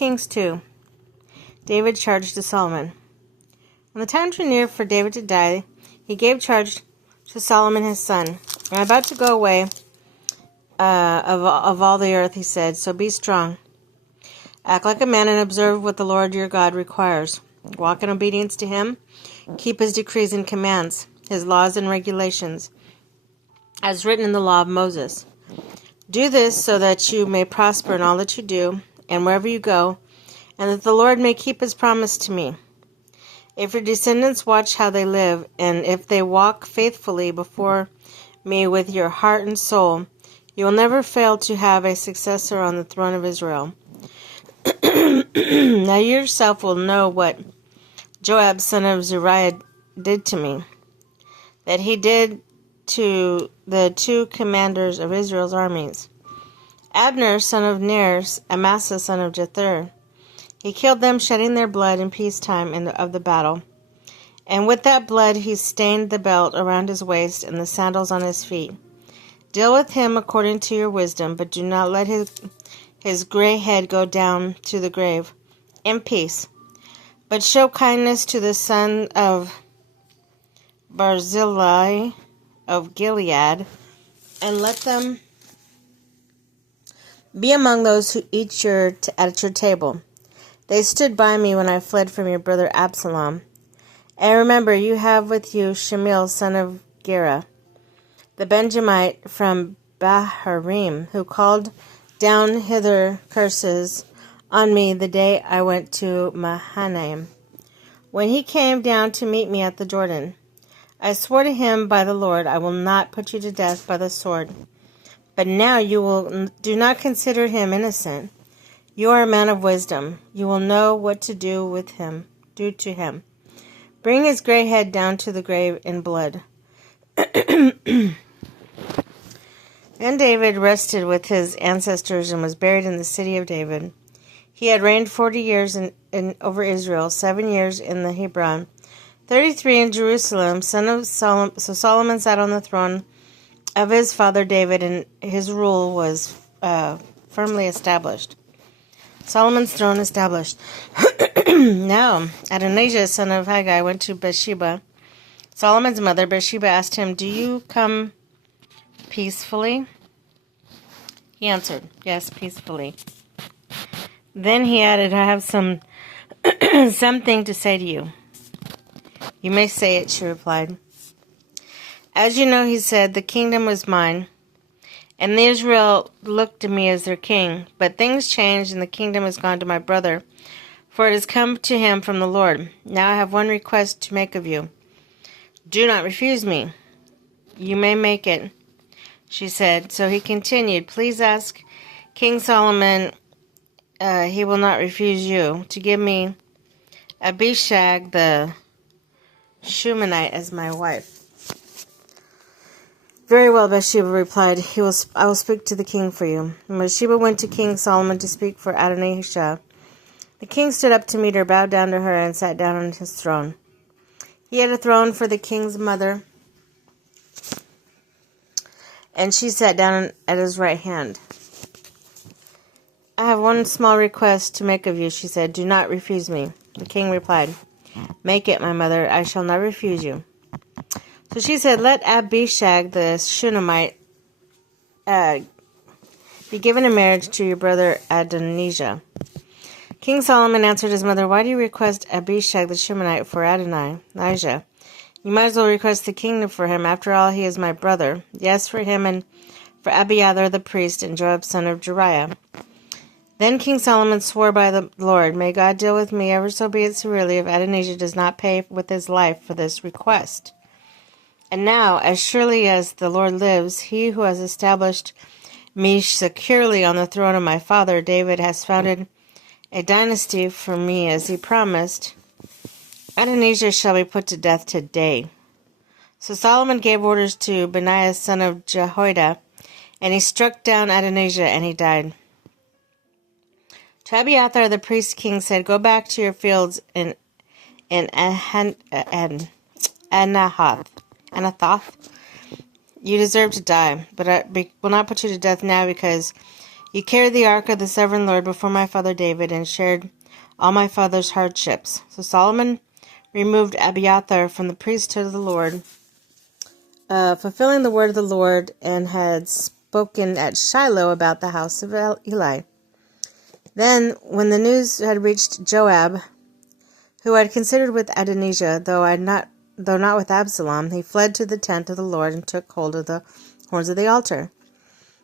Kings 2. David charged to Solomon. When the time drew near for David to die, he gave charge to Solomon his son. I'm about to go away of all the earth, he said, so be strong. Act like a man and observe what the Lord your God requires. Walk in obedience to him. Keep his decrees and commands, his laws and regulations, as written in the law of Moses. Do this so that you may prosper in all that you do and wherever you go, and that the Lord may keep his promise to me. If your descendants watch how they live, and if they walk faithfully before me with your heart and soul, you will never fail to have a successor on the throne of Israel. Now you yourself will know what Joab, son of Zeruiah, did to me, that he did to the two commanders of Israel's armies. Abner, son of Ner, Amasa, son of Jether. He killed them, shedding their blood in peacetime of the battle. And with that blood he stained the belt around his waist and the sandals on his feet. Deal with him according to your wisdom, but do not let his gray head go down to the grave in peace. But show kindness to the son of Barzillai of Gilead, and let them be among those who eat at your table. They stood by me when I fled from your brother Absalom. And remember, you have with you Shemiel, son of Gera, the Benjamite from Baharim, who called down hither curses on me the day I went to Mahanaim. When he came down to meet me at the Jordan, I swore to him by the Lord, I will not put you to death by the sword. But now do not consider him innocent. You are a man of wisdom. You will know what to do to him. Bring his gray head down to the grave in blood. And David rested with his ancestors and was buried in the city of David. He had reigned 40 years over Israel, 7 years in the Hebron, 33 in Jerusalem. Son of Solomon. So Solomon sat on the throne of his father David, and his rule was firmly established. Solomon's throne established. Now, Adonijah, son of Haggai, went to Bathsheba. Solomon's mother, Bathsheba, asked him, "Do you come peacefully?" He answered, "Yes, peacefully." Then he added, "I have something to say to you." "You may say it," she replied. "As you know," he said, "the kingdom was mine, and Israel looked to me as their king. But things changed, and the kingdom has gone to my brother, for it has come to him from the Lord. Now I have one request to make of you. Do not refuse me." "You may make it," she said. So he continued, "Please ask King Solomon, he will not refuse you, to give me Abishag the Shunammite as my wife." "Very well," Bathsheba replied. I will speak to the king for you." And Bathsheba went to King Solomon to speak for Adonijah. The king stood up to meet her, bowed down to her, and sat down on his throne. He had a throne for the king's mother, and she sat down at his right hand. "I have one small request to make of you," she said. "Do not refuse me." The king replied, "Make it, my mother. I shall not refuse you." So she said, "Let Abishag the Shunammite be given in marriage to your brother Adonijah." King Solomon answered his mother, "Why do you request Abishag the Shunammite for Adonijah? You might as well request the kingdom for him. After all, he is my brother. Yes, for him and for Abiathar the priest and Joab son of Jeruiah." Then King Solomon swore by the Lord, "May God deal with me ever so be it severely if Adonijah does not pay with his life for this request. And now, as surely as the Lord lives, he who has established me securely on the throne of my father David has founded a dynasty for me as he promised. Adonijah shall be put to death today." So Solomon gave orders to Benaiah son of Jehoiada, and he struck down Adonijah, and he died. To Abiathar the priest king said, "Go back to your fields in Anathoth. You deserve to die, but I will not put you to death now because You carried the ark of the sovereign Lord before my father David and shared all my father's hardships. So Solomon removed Abiathar from the priesthood of the Lord, fulfilling the word of the Lord, and had spoken at Shiloh about the house of Eli. Then, when the news had reached Joab, who had considered with Adonijah, though not with Absalom, he fled to the tent of the Lord and took hold of the horns of the altar.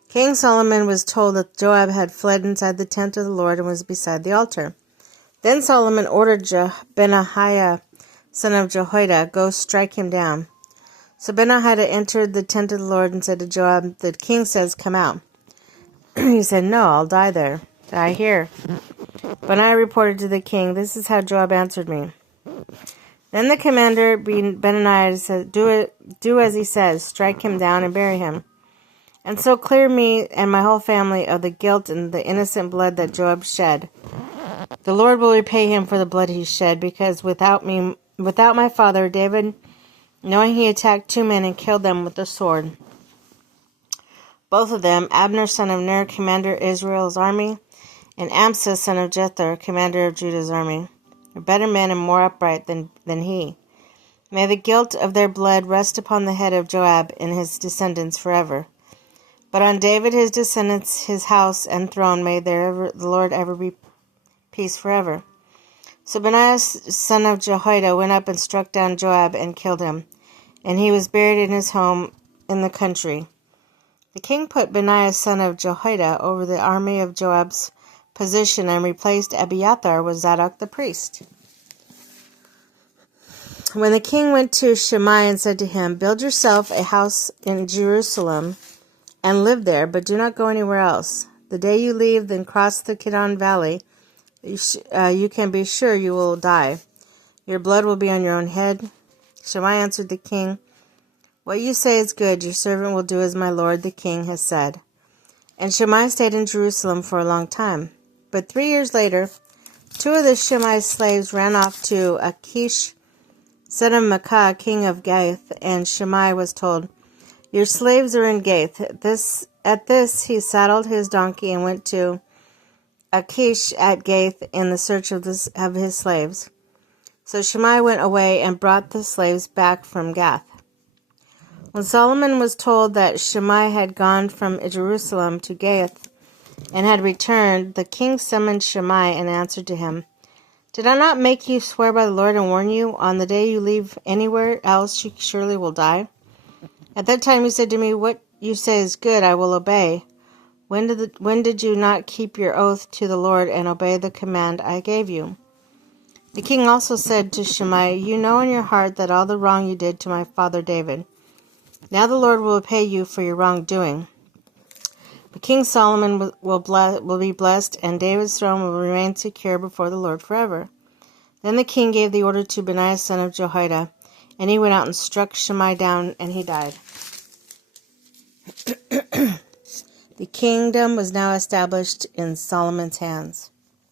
King Solomon was told that Joab had fled inside the tent of the Lord and was beside the altar. Then Solomon ordered Benaiah, son of Jehoiada, go strike him down. So Benaiah entered the tent of the Lord and said to Joab, the king says, come out. He said, no, I'll die there. Die here. Benaiah reported to the king, this is how Joab answered me. Then the commander, Benaiah, said, do as he says, strike him down and bury him. And so clear me and my whole family of the guilt and the innocent blood that Joab shed. The Lord will repay him for the blood he shed, because without my father David, knowing he attacked 2 men and killed them with the sword. Both of them, Abner son of Ner, commander of Israel's army, and Amasa son of Jether, commander of Judah's army, are better men and more upright than he. May the guilt of their blood rest upon the head of Joab and his descendants forever. But on David, his descendants, his house, and throne, may the Lord ever be peace forever. So Benaiah, son of Jehoiada, went up and struck down Joab and killed him, and he was buried in his home in the country. The king put Benaiah, son of Jehoiada, over the army of Joab's position and replaced Abiathar with Zadok the priest. When the king went to Shimei and said to him, build yourself a house in Jerusalem and live there, but do not go anywhere else. The day you leave, then cross the Kidron Valley, you can be sure you will die. Your blood will be on your own head. Shimei answered the king, what you say is good. Your servant will do as my lord the king has said. And Shimei stayed in Jerusalem for a long time. But 3 years later, 2 of the Shimei's slaves ran off to Achish, son of Maacah, king of Gath, and Shimei was told, your slaves are in Gath. At this he saddled his donkey and went to Achish at Gath in the search of his slaves. So Shimei went away and brought the slaves back from Gath. When Solomon was told that Shimei had gone from Jerusalem to Gath and had returned, the king summoned Shimei and answered to him, did I not make you swear by the Lord and warn you, on the day you leave anywhere else you surely will die? At that time you said to me, what you say is good, I will obey. When did you not keep your oath to the Lord and obey the command I gave you? The king also said to Shimei, you know in your heart that all the wrong you did to my father David. Now the Lord will repay you for your wrongdoing. But King Solomon will be blessed, and David's throne will remain secure before the Lord forever. Then the king gave the order to Benaiah son of Jehoiada, and he went out and struck Shimei down, and he died. The kingdom was now established in Solomon's hands.